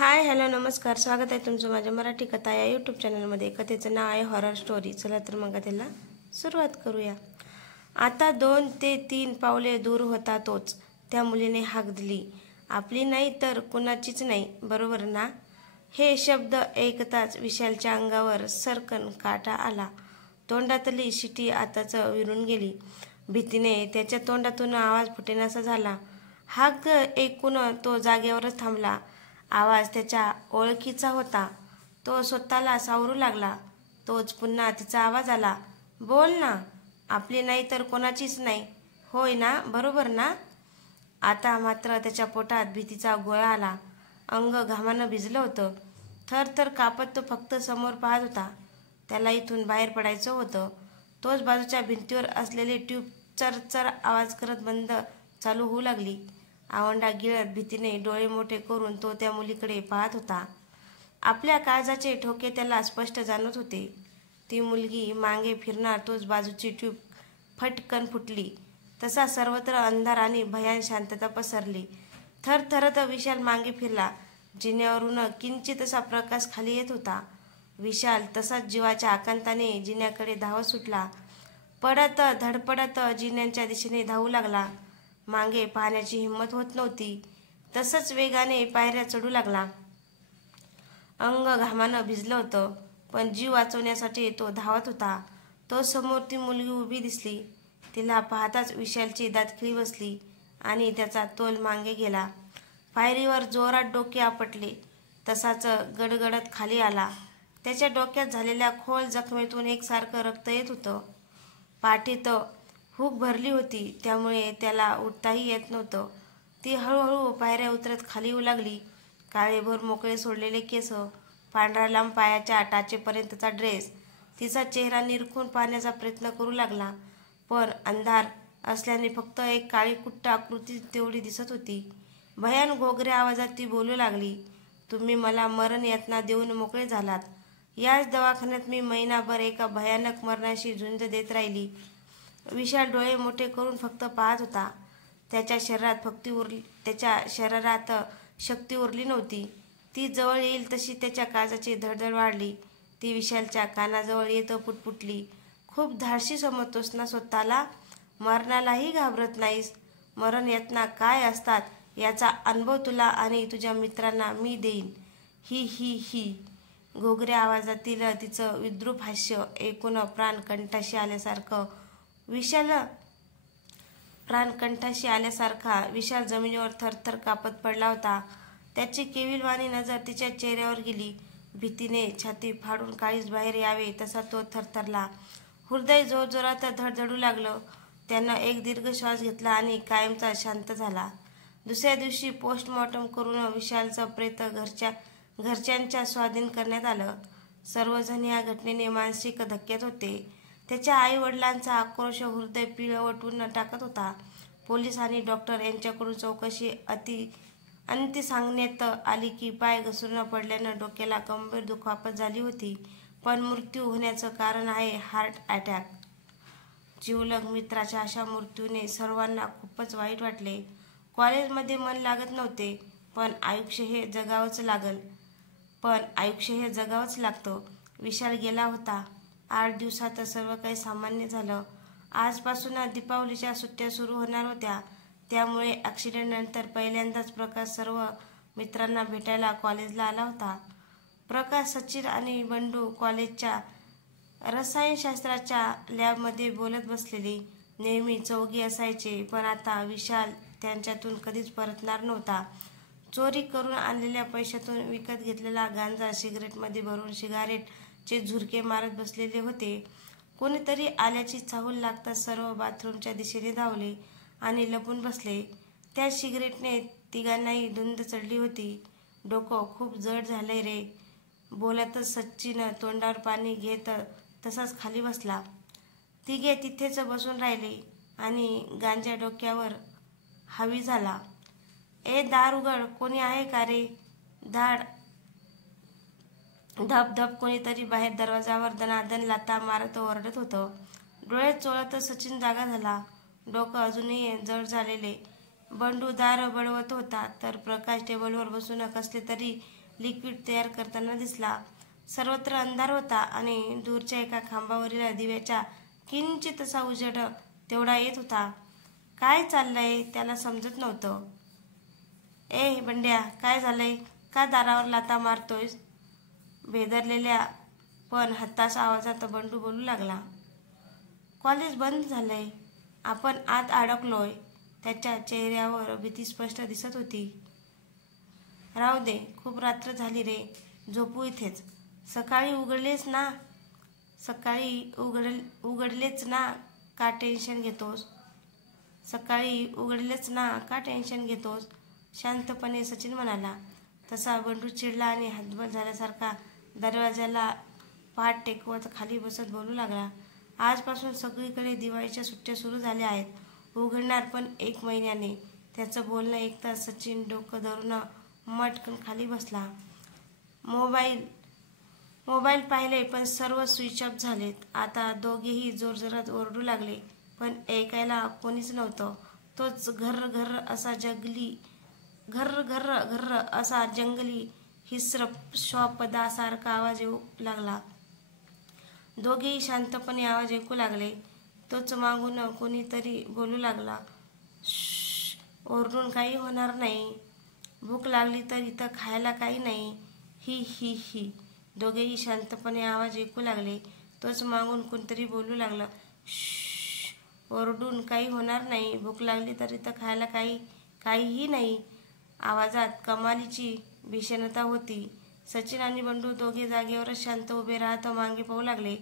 Hi hello नमस्कार, स्वागत आहे तुमचं माझ्या मराठी कथा या यूट्यूब चॅनलमध्ये। कथेचं नाव आहे हॉरर स्टोरी। चला तर मग कथेला सुरुवात करूया। आता 2 ते 3 पावले दूर होता तोच। त्या मुलीने हाक दिली, आपली नाही तर कुणाचीच नाही, बरोबर ना? हे शब्द ऐकताच विशालच्या अंगावर सरकन काटा आला। तोंडातली शिटी आताच विरून गेली। भीतीने त्याच्या तोंडातून आवाज फुटेनासा झाला। हाक ऐकून तो जागेवरच थांबला। आवाज त्याच्या ओळखीचा होता। तो स्वतःला सावरू लागला। तोच पुन्हा तिचा आवाज आला, बोल ना, आपली नाही तर कोणाचीच नाही, होय ना, बरोबर ना? आता मात्र त्याच्या पोटात भीतीचा गोळा आला। अंग घामानं भिजलं होतं। थरथर कापत तो फक्त समोर पाहत होता। त्याला इथून बाहेर पडायचं होतं। तोच बाजूच्या भिंतीवर असलेली ट्यूब चरचर आवाज करत बंद चालू होऊ लागली। आवंडा गिळत भीतीने डोळे मोठे करून तो त्या मुलीकडे पाहत होता। आपल्या काळजाचे ठोके त्याला स्पष्ट जाणवत होते। ती मुलगी मागे फिरणार तोच बाजूची ट्यूब फटकन फुटली। तसा सर्वत्र अंधार आणि भयान शांतता पसरली। थरथरत विशाल मागे फिरला। जिन्यावरून किंचितसा प्रकाश खाली येत होता। विशाल तसाच जीवाच्या आकांताने जिन्याकडे धावत सुटला। पडत धडपडत जिन्याच्या दिशेने धावू लागला। मागे पाहण्याची हिंमत होत नव्हती। तसंच वेगाने पायऱ्या चढू लागला। अंग घामानं भिजलं होतं, पण जीव वाचवण्यासाठी तो धावत होता। तो समोर ती मुलगी उभी दिसली। तिला पाहताच विशालची दातखिळी बसली आणि त्याचा तोल मागे गेला। पायरीवर जोरात डोके आपटले। तसाच गडगडत खाली आला। त्याच्या डोक्यात झालेल्या खोल जखमेतून एकसारखं रक्त येत होतं। पाठीत हूक भरली होती, त्यामुळे त्याला उठताही येत नव्हतं। ती हळूहळू पायऱ्या उतरत खाली येऊ लागली। काळेभोर मोकळे सोडलेले केस, पांढरा लांब पायाच्या टाचेपर्यंतचा ड्रेस। तिचा चेहरा निरखून पाहण्याचा प्रयत्न करू लागला, पण अंधार असल्याने फक्त एक काळीकुट्ट आकृती तेवढी दिसत होती। भयान घोगऱ्या आवाजात ती बोलू लागली, तुम्ही मला मरण यातना देऊन मोकळे झालात। याच दवाखान्यात मी महिनाभर एका भयानक मरणाशी झुंज देत राहिली। विशाल डोळे मोठे करून फक्त पाहत होता। त्याच्या शरीरात शक्ती उरली नव्हती। ती जवळ येईल तशी त्याच्या काळजाची धडधड वाढली। ती विशालच्या कानाजवळ येत पुटपुटली, खूप धाडसी समजतोस ना स्वतःला? मरणालाही घाबरत नाहीस? मरण यातना काय असतात याचा अनुभव तुला आणि तुझ्या मित्रांना मी देईन, ही ही ही। घोगऱ्या आवाजातील तिचं विद्रूप हास्य ऐकून प्राण कंठाशी आल्यासारखा विशाल जमिनीवर थरथर कापत पडला होता। त्याची केविलवाणी नजर तिच्या चेहऱ्यावर गेली। भीतीने छाती फाडून काळीज बाहेर यावे तसा तो थरथरला। हृदय जोरजोरात धडधडू लागलं। त्यानं एक दीर्घ श्वास घेतला आणि कायमचा शांत झाला। दुसऱ्या दिवशी पोस्टमॉर्टम करून विशालचं प्रेत घरच्यांच्या स्वाधीन करण्यात आलं। सर्वजण या घटनेने मानसिक धक्क्यात होते। त्याच्या आई वडिलांचा आक्रोश हृदय पिळवटून टाकत होता। पोलीस आणि डॉक्टर यांच्याकडून चौकशी अंती सांगण्यात आली की पाय घसरून पडल्यानं डोक्याला गंभीर दुखापत झाली होती, पण मृत्यू होण्याचं कारण आहे हार्ट अटॅक। जिवलग मित्राच्या अशा मृत्यूने सर्वांना खूपच वाईट वाटले। कॉलेजमध्ये मन लागत नव्हते, पण आयुष्य हे जगावंच लागतं। विशाल गेला होता। 8 दिवसात सर्व काही सामान्य झालं। आजपासून दीपावलीच्या सुट्ट्या सुरू होणार होत्या, त्यामुळे ॲक्सिडेंटनंतर पहिल्यांदाच प्रकाश सर्व मित्रांना भेटायला कॉलेजला आला होता। प्रकाश, सचिन आणि बंडू कॉलेजच्या रसायनशास्त्राच्या लॅबमध्ये बोलत बसलेले। नेहमी चौघी असायचे, पण आता विशाल त्यांच्यातून कधीच परतणार नव्हता। चोरी करून आणलेल्या पैशातून विकत घेतलेला गांजा सिगारेटमध्ये भरून सिगारेटचे झुरके मारत बसलेले होते। कोणीतरी आल्याची चाहूल लागताच सर्व बाथरूमच्या दिशेने धावले आणि लपून बसले। त्या सिगारेटने तिघांनाही धुंद चढली होती। डोकं खूप जड झालंय रे, बोलतच सचिन तोंडावर पाणी घेत तसाच खाली बसला। तिघे तिथेच बसून राहिले आणि गांजा डोक्यावर हावी झाला। ए दार उघड, कोणी आहे का रे? धप धप कोणीतरी बाहेर दरवाजावर दणादण लाथा मारत ओरडत होतं। डोळे चोळत सचिन जागा झाला। डोकं अजूनही जड झालेले। बंडू दार बडवत होता, तर प्रकाश टेबलवर बसून कसले तरी लिक्विड तयार करताना दिसला. सर्वत्र अंधार होता आणि दूरच्या एका खांबावरील दिव्याच्या किंचितसा उजेड तेवढा येत होता. काय चाललंय त्याला समजत नव्हतं. ए बंड्या, काय झालंय? का दारावर लाथा मारतोयस? भेदरलेल्या पण हताश आवाजात बंडू बोलू लागला. कॉलेज बंद झालंय, आपण आत अडकलोय. त्याच्या चेहऱ्यावर भीती स्पष्ट दिसत होती. राहू दे, खूप रात्र झाली रे, झोपू इथेच. सकाळी उघडलेच ना, का टेन्शन घेतोस? शांतपणे सचिन म्हणाला. तसा बंडू चिडला आणि हतबल झाल्यासारखा दरवाजाला पाठ टेकवत खाली बसत बोलू लागला. आजपासून सगळीकडे दिवाळीच्या सुट्ट्या सुरू झाल्या आहेत. उघडणार पण 1 महिन्याने. त्याचं बोलणं ऐकता सचिन डोकं धरून मटकन खाली बसला. मोबाईल पाहिले पण सर्व स्विच ऑफ झालेत. आता दोघेही जोरजोरात ओरडू लागले पण ऐकायला कोणीच नव्हतं. तोच घर्र असा जंगली हिस्सपदासारखा आवाज येऊ लागला. दोघेही शांतपणे आवाज ऐकू लागले. तोच मागून कोणीतरी बोलू लागला. श्श्श, ओरडून काही होणार नाही. भूक लागली तर इथं खायला काही नाही. ही ही ही. दोघेही शांतपणे आवाज ऐकू लागले. तोच मागून कोणतरी बोलू लागला. श्श्श, ओरडून काही होणार नाही. भूक लागली तर इथं खायला काहीही नाही. आवाजात कमालीची भीषणता होती. सचिन आणि बंडू दोघे जागेवरच शांत उभे राहत मागे पाहू लागले.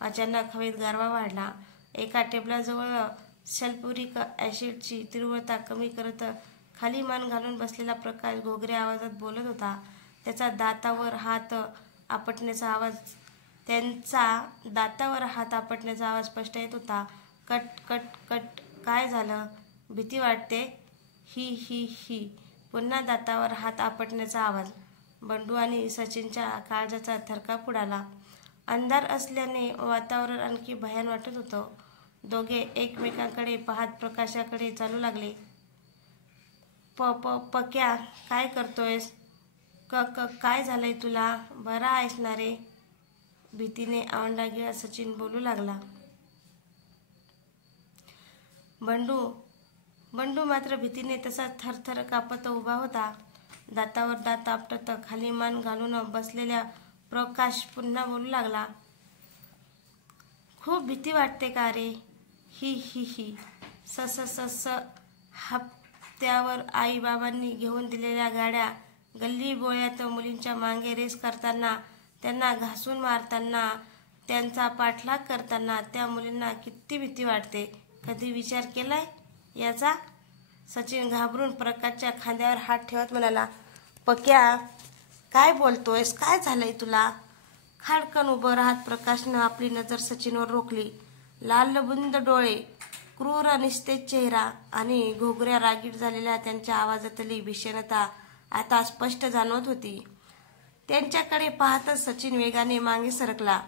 अचानक हवेत गारवा वाढला. एका टेबलाजवळ सल्फ्युरिक ॲसिडची तीव्रता कमी करत खाली मान घालून बसलेला प्रकाश घोगऱ्या आवाजात बोलत होता. त्यांचा दातावर हात आपटण्याचा आवाज स्पष्ट येत होता. Cut cut cut. काय झालं? भीती वाटते? ही ही ही. पुन्हा दातावर हात आपटण्याचा आवाज. बंडू आणि सचिनच्या काळजाचा थरकाप उडाला. अंधार असल्याने वातावरण आणखी भयान वाटत होतं. दोघे एकमेकांकडे पाहत प्रकाशाकडे चालू लागले. पक्या, काय करतोयस? काय झालंय तुला? बरा आहेस ना रे? भीतीने आवंढाळलेला सचिन बोलू लागला. बंडू मात्र भीतीने तसा थरथर कापत उभा होता. दातावर दात आपटत खाली मान घालून बसलेल्या प्रकाश पुन्हा बोलू लागला. खूप भीती वाटते का रे? ही ही ही. स हप्त्यावर आई बाबांनी घेऊन दिलेल्या गाड्या गल्ली बोळ्यात मुलींच्या मागे रेस करताना, त्यांना घासून मारताना, त्यांचा पाठलाग करताना त्या मुलींना किती भीती वाटते. कधी विचार केलाय याचा? सचिन घाबरून प्रकाशच्या खांद्यावर हात ठेवत म्हणाला. पक्या, काय बोलतोयस? काय झालंय तुला? खाडकन उभं राहत प्रकाशनं आपली नजर सचिनवर रोखली. लालबुंद डोळे, क्रूर निस्तेज चेहरा आणि घोगऱ्या रागीट झालेल्या त्यांच्या आवाजातली भीषणता आता स्पष्ट जाणवत होती. त्यांच्याकडे पाहतच सचिन वेगाने मागे सरकला.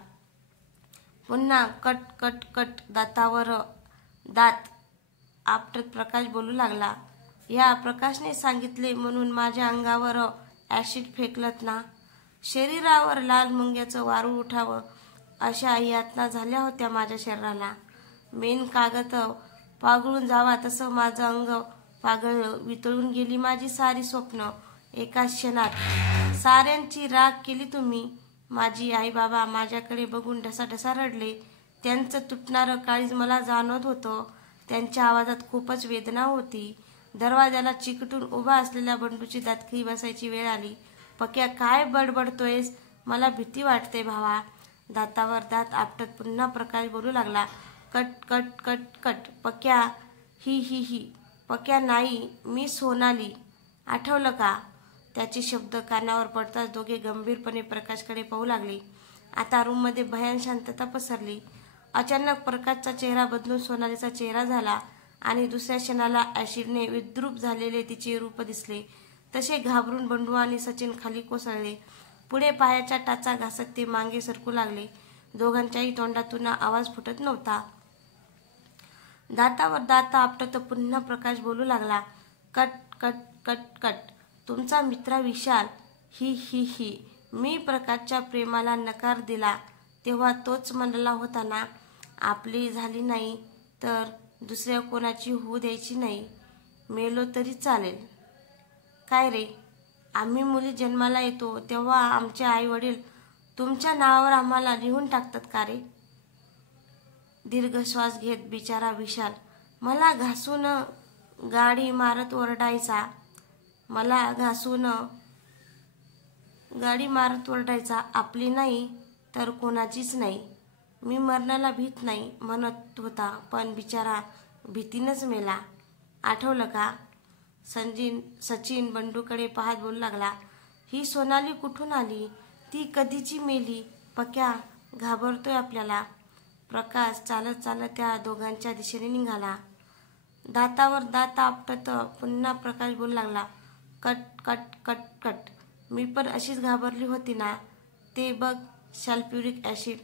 पुन्हा कट कट कट. दातावर दात आपटत प्रकाश बोलू लागला. या प्रकाशने सांगितले म्हणून माझ्या अंगावर ॲसिड फेकलत ना? शरीरावर लाल मुंग्याचं वारूळ उठावं अशा यातना झाल्या होत्या माझ्या शरीराला. मेन कागद पागळून जावा तसं माझं अंग पागळलं. वितळून गेली माझी सारी स्वप्न एका क्षणात. साऱ्यांची राख केली तुम्ही. माझी आई बाबा माझ्याकडे बघून ढसाढसा रडले. त्यांचं तुटणारं काळीज मला जाणवत होतं. त्यांच्या आवाजात खूपच वेदना होती. दरवाजाला चिकटून उभा असलेल्या बंडूची दातखिळी बसायची वेळ आली. पक्या, काय बडबडतोयस? मला भीती वाटते भावा. दातावर दात आपटत पुन्हा प्रकाश बोलू लागला. Cut cut cut cut. पक्या, ही ही ही. पक्या नाही, मी सोनाली. आठवलं का? त्याचे शब्द कानावर पडताच दोघे गंभीरपणे प्रकाशकडे पाहू लागले. आता रूममध्ये भयान शांतता पसरली. अचानक प्रकाशचा चेहरा बदलून सोनालीचा चेहरा झाला आणि दुसऱ्या क्षणाला ॲसिडने विद्रूप झालेले तिचे रूप दिसले. तसे घाबरून बंडू आणि सचिन खाली कोसळले. पुढे पायाच्या टाचा घासत ते मागे सरकू लागले. दोघांच्याही तोंडातून आवाज फुटत नव्हता. दातावर दात आपटत पुन्हा प्रकाश बोलू लागला. Cut cut cut cut. तुमचा मित्र विशाल ही ही ही. मी प्रकाशच्या प्रेमाला नकार दिला तेव्हा तोच म्हणाला होता ना, आपली झाली नाही तर दुसऱ्या कोणाची होऊ द्यायची नाही, मेलो तरी चालेल. काय रे, आम्ही मुली जन्माला येतो तेव्हा आमचे आई वडील तुमच्या नावावर आम्हाला लिहून टाकतात का रे? दीर्घ श्वास घेत बिचारा विशाल मला घासून गाडी मारत ओरडायचा. आपली नाही तर कोणाचीच नाही. मी मरणाला भीत नाही म्हणत होता, पण बिचारा भीतीनंच मेला. आठवलं का? सचिन बंडूकडे पाहत बोलू लागला. ही सोनाली कुठून आली? ती कधीची मेली? पक्या घाबरतोय आपल्याला. प्रकाश चालत चालत त्या दोघांच्या दिशेने निघाला. दातावर दात आपटत पुन्हा प्रकाश बोलू लागला. Cut cut cut cut. मी पण अशीच घाबरली होती ना. ते बघ सल्फ्युरिक ॲसिड.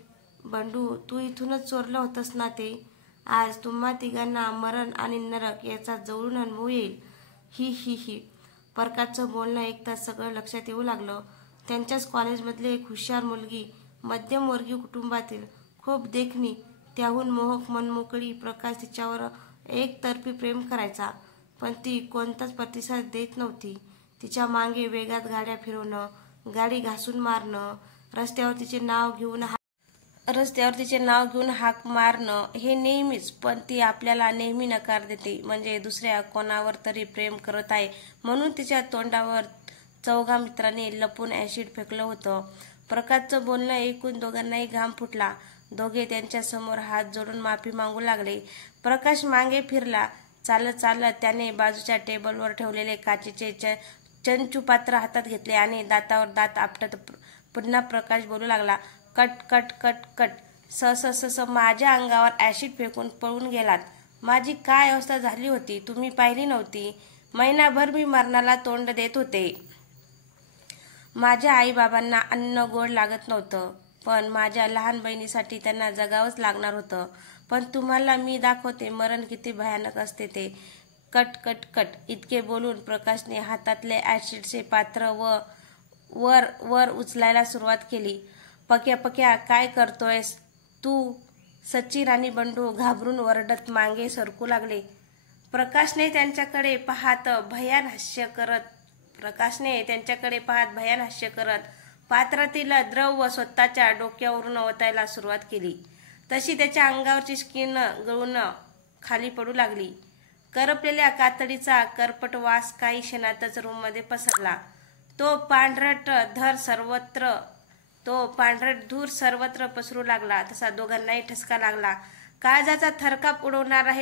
बंडू, तू इथूनच चोरलं होतंस ना ते? आज तुम्हा तिघांना मरण आणि नरक याचा जवळून अनुभव येईल. ही ही ही. प्रकाशचं बोलणं ऐकताच सगळं लक्षात येऊ लागलं. त्यांच्याच कॉलेजमधली एक हुशार मुलगी, मध्यमवर्गीय कुटुंबातील, खूप देखणी, त्याहून मोहक मनमोकळी. प्रकाश तिच्यावर एकतर्फी प्रेम करायचा, पण ती कोणताच प्रतिसाद देत नव्हती. तिच्या मागे वेगात गाड्या फिरवणं, गाडी घासून मारणं, रस्त्यावर तिचे नाव घेऊन हाक मारणं हे नेहमीच. पण ती आपल्याला नेहमी नकार देते, म्हणजे दुसऱ्या कोणावर तरी प्रेम करत आहे म्हणून. तिच्या तोंडावर चौघा मित्रांनी लपून ॲसिड फेकलं होतं. प्रकाशचं बोलणं ऐकून दोघांनाही घाम फुटला. दोघे त्यांच्या समोर हात जोडून माफी मागू लागले. प्रकाश मागे फिरला. चालत चालत त्याने बाजूच्या टेबलवर ठेवलेले काचेचे चंचू पात्र हातात घेतले आणि दातावर दात आपटत पुन्हा प्रकाश बोलू लागला. Cut cut cut cut. स माझ्या अंगावर ॲसिड फेकून पळून गेलात. माझी काय अवस्था झाली होती तुम्ही पाहिली नव्हती. महिनाभर मी मरणाला तोंड देत होते. माझ्या आईबाबांना अन्न गोड लागत नव्हतं, पण माझ्या लहान बहिणीसाठी त्यांना जगावंच लागणार होतं. पण तुम्हाला मी दाखवते मरण किती भयानक असते ते. Cut cut cut. इतके बोलून प्रकाशने हातातले ॲसिडचे पात्र वर वर उचलायला सुरुवात केली. पक्या काय करतोयस तू? सचिन आणि बंडू घाबरून ओरडत मागे सरकू लागले. प्रकाशने त्यांच्याकडे पाहत भयान हास्य करत पात्रातील द्रव स्वतःच्या डोक्यावरून ओतायला सुरुवात केली. तशी त्याच्या अंगावरची स्किन गळून खाली पडू लागली. करपलेल्या कातडीचा करपट वास काही क्षणातच रूममध्ये पसरला. तो पांढरट धूर सर्वत्र पसरू लागला. तसा दोघांनाही ठसका लागला. काळजाचा थरकाप उडवणारं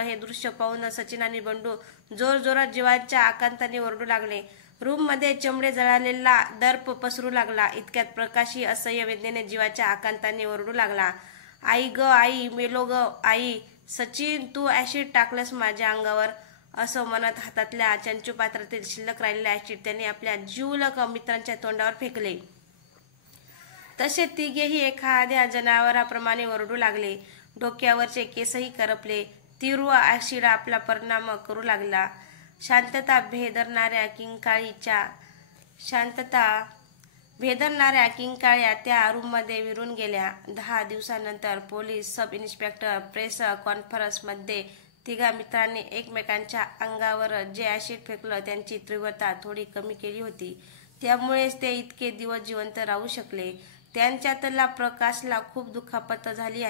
हे दृश्य पाहून सचिन आणि बंडू जोरजोरात जीवाच्या आकांताने ओरडू लागले. रूममध्ये चमडे जळालेला दर्प पसरू लागला. इतक्यात प्रकाशही असह्य वेदनेने जीवाच्या आकांताने ओरडू लागला. आई ग आई, मेलो ग आई. सचिन, तू ॲसिड टाकलंस माझ्या अंगावर, असं म्हणत हातातल्या चंचू पात्रातील शिल्लक राहिलेले ॲसिड त्याने आपल्या जिवलग मित्रांच्या तोंडावर फेकले. तसे तिघेही एखाद्या जनावराप्रमाणे ओरडू लागले. डोक्यावरचे केसही करपले. तीव्र ॲसिड आपला परिणाम करू लागला. शांतता भेदरणाऱ्या किंकाळ्या त्या रूममध्ये विरून गेल्या. 10 दिवसांनंतर पोलीस सब इन्स्पेक्टर प्रेस कॉन्फरन्समध्ये तिघा मित्रांनी एकमेकांच्या अंगावर जे ॲसिड फेकलं त्याची तीव्रता थोडी कमी केली होती. त्यामुळेच ते इतके दिवस जिवंत राहू शकले. त्यांच्यातल्या प्रकाशला खूप दुखापत झाली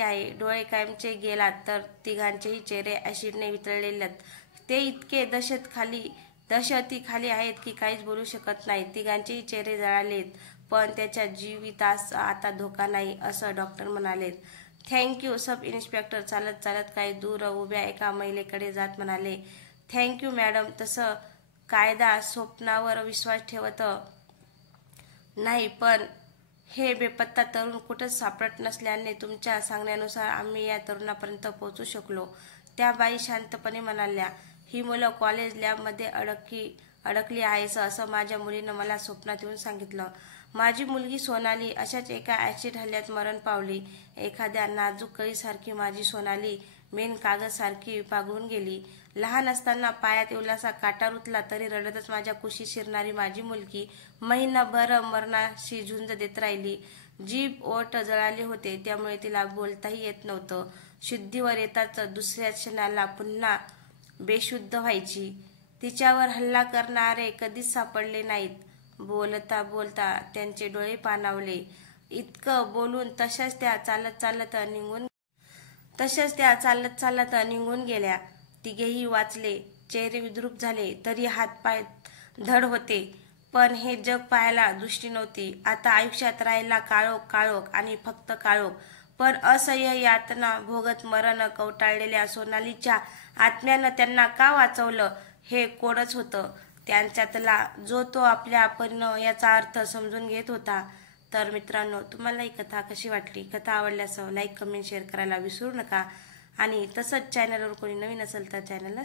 आहे. डोळे कायमचे गेलात तर तिघांचेही चेहरे ॲसिडने वितळलेत. ते इतके दहशतीखाली आहेत की काहीच बोलू शकत नाहीत. तिघांचेही चेहरे जळालेत, पण त्याच्या जीवितास आता धोका नाही, असं डॉक्टर म्हणालेत. Thank you sub inspector. चालत चालत काही दूर उभ्या एका महिलेकडे जात म्हणाले. Thank you madam. तसं कायदा स्वप्नावर विश्वास ठेवत नाही, पण हे बेपत्ता तरुण कुठंच सापडत नसल्याने तुमच्या सांगण्यानुसार आम्ही या तरुणापर्यंत पोहोचू शकलो. त्या बाई शांतपणे म्हणाल्या. ही मुलं कॉलेज लॅबमध्ये अडकली आहेस असं माझ्या मुलीनं मला स्वप्नात येऊन सांगितलं. माझी मुलगी सोनाली अशाच एका ॲसिड हल्ल्यात मरण पावली. एखाद्या नाजूक कळीसारखी माझी सोनाली मेन कागदसारखी पागळून गेली. लहान असताना पायात येवलासा काटा रुतला तरी रडतच माझ्या कुशीत शिरणारी माझी मुलगी महिनाभर मरणाशी झुंज देत राहिली. जीभ ओठ जळाले होते, त्यामुळे तिला बोलताही येत नव्हतं. शुद्धीवर येताच दुसऱ्या क्षणाला पुन्हा बेशुद्ध व्हायची. तिच्यावर हल्ला करणारे कधीच सापडले नाहीत. बोलता बोलता त्यांचे डोळे पाणावले. इतकं बोलून तशाच त्या चालत निघून गेल्या. तिघेही वाचले. चेहरे विद्रूप झाले तरी हातपाय धड होते. पण हे जग पाहायला दृष्टी नव्हती. आता आयुष्यात राहिला काळोख आणि फक्त काळोख. पण असह्य यातना भोगत मरण कवटाळलेल्या सोनालीच्या आत्म्यानं त्यांना का वाचवलं हे कोडच होतं त्यांच्यातला, जो तो आपल्या परीनं याचा अर्थ समजून घेत होता. तर मित्रांनो, तुम्हाला ही कथा कशी वाटली? कथा आवडल्यास लाईक, कमेंट, शेअर करायला विसरू नका. आणि तसंच चॅनलवर कोणी नवीन असेल तर चॅनलला